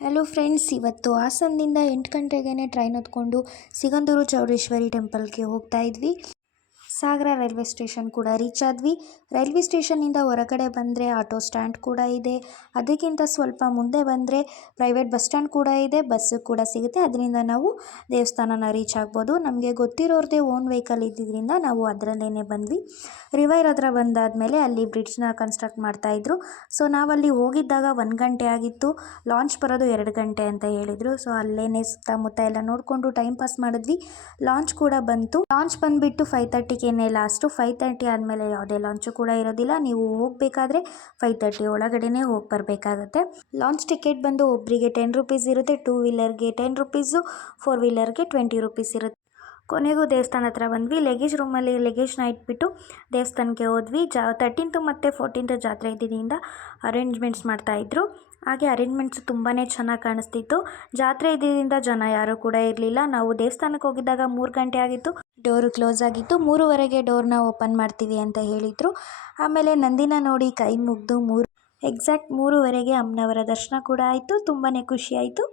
Hello friends, ಇವತ್ತು ಹಾಸನದಿಂದ 8 ಗಂಟೆಗೆ train ಹತ್ಕೊಂಡು ಸಿಗಂದೂರು ಚೌಡೇಶ್ವರಿ ಟೆಂಪಲ್ಗೆ ಹೋಗ್ತಾ ಇದ್ವಿ. ಸಾಗರ ರೈಲ್ವೆ ಸ್ಟೇಷನ್ ಕೂಡ ರೀಚ್ ಆದ್ವಿ. ರೈಲ್ವೆ ಸ್ಟೇಷನ್ನಿಂದ ಹೊರಗಡೆ ಬಂದರೆ ಆಟೋ ಸ್ಟ್ಯಾಂಡ್ ಕೂಡ ಇದೆ. ಅದಕ್ಕಿಂತ ಸ್ವಲ್ಪ ಮುಂದೆ ಬಂದರೆ ಪ್ರೈವೇಟ್ ಬಸ್ ಸ್ಟ್ಯಾಂಡ್ ಕೂಡ ಇದೆ. ಬಸ್ಸು ಕೂಡ ಸಿಗುತ್ತೆ. ಅದರಿಂದ ನಾವು ದೇವಸ್ಥಾನನ ರೀಚ್ ಆಗ್ಬೋದು. ನಮಗೆ ಗೊತ್ತಿರೋರದೇ ಓನ್ ವೆಹಿಕಲ್ ಇದ್ದಿದ್ದರಿಂದ ನಾವು ಅದರಲ್ಲೇ ಬಂದ್ವಿ. ರಿವೈರ್ ಹತ್ರ ಬಂದಾದಮೇಲೆ ಅಲ್ಲಿ ಬ್ರಿಡ್ಜ್ನ ಕನ್ಸ್ಟ್ರಕ್ಟ್ ಮಾಡ್ತಾಯಿದ್ರು. ಸೊ ನಾವಲ್ಲಿ ಹೋಗಿದ್ದಾಗ 1 ಗಂಟೆ ಆಗಿತ್ತು. ಲಾಂಚ್ ಬರೋದು 2 ಗಂಟೆ ಅಂತ ಹೇಳಿದರು. ಸೊ ಅಲ್ಲೇ ಸುತ್ತಮುತ್ತ ಎಲ್ಲ ನೋಡಿಕೊಂಡು ಟೈಮ್ ಪಾಸ್ ಮಾಡಿದ್ವಿ. ಲಾಂಚ್ ಕೂಡ ಬಂತು. ಲಾಂಚ್ ಬಂದುಬಿಟ್ಟು 5:30ಗೆ ಲಾಸ್ಟು. 5:30 ಆದಮೇಲೆ ಯಾವುದೇ ಲಾಂಚು ಕೂಡ ಇರೋದಿಲ್ಲ. ನೀವು ಹೋಗಬೇಕಾದ್ರೆ 5:30 ಒಳಗಡೆನೇ ಹೋಗಿ ಬರಬೇಕಾಗತ್ತೆ. ಲಾಂಚ್ ಟಿಕೆಟ್ ಬಂದು ಒಬ್ಬರಿಗೆ 10 ರುಪೀಸ್ ಇರುತ್ತೆ. 2 ವೀಲರ್ಗೆ 10 ರುಪೀಸು, 4 ವೀಲರ್ಗೆ 20 ರುಪೀಸ್ ಇರುತ್ತೆ. ಕೊನೆಗೂ ದೇವಸ್ಥಾನ ಹತ್ರ ಬಂದ್ವಿ. ಲಗೇಜ್ ರೂಮಲ್ಲಿ ಲಗೇಜ್ನ ಇಟ್ಬಿಟ್ಟು ದೇವಸ್ಥಾನಕ್ಕೆ ಹೋದ್ವಿ. 13th ಮತ್ತು 14th ಜಾತ್ರೆ ಇದ್ದಿದ್ದರಿಂದ ಅರೇಂಜ್ಮೆಂಟ್ಸ್ ಮಾಡ್ತಾಯಿದ್ರು. ಹಾಗೆ ಅರೇಂಜ್ಮೆಂಟ್ಸು ತುಂಬಾ ಚೆನ್ನಾಗಿ ಕಾಣಿಸ್ತಿತ್ತು. ಜಾತ್ರೆ ಇದ್ದಿದ್ದರಿಂದ ಜನ ಯಾರೂ ಕೂಡ ಇರಲಿಲ್ಲ. ನಾವು ದೇವಸ್ಥಾನಕ್ಕೆ ಹೋಗಿದ್ದಾಗ 3 ಗಂಟೆ ಆಗಿತ್ತು. ಡೋರು ಕ್ಲೋಸ್ ಆಗಿತ್ತು. 3:30ಗೆ ಡೋರ್ನ ಓಪನ್ ಮಾಡ್ತೀವಿ ಅಂತ ಹೇಳಿದರು. ಆಮೇಲೆ ನಂದಿನ ನೋಡಿ ಕೈ ಮುಗಿದು ಎಕ್ಸಾಕ್ಟ್ 3:30ಗೆ ಅಮ್ಮನವರ ದರ್ಶನ ಕೂಡ ಆಯಿತು. ತುಂಬಾ ಖುಷಿ ಆಯಿತು.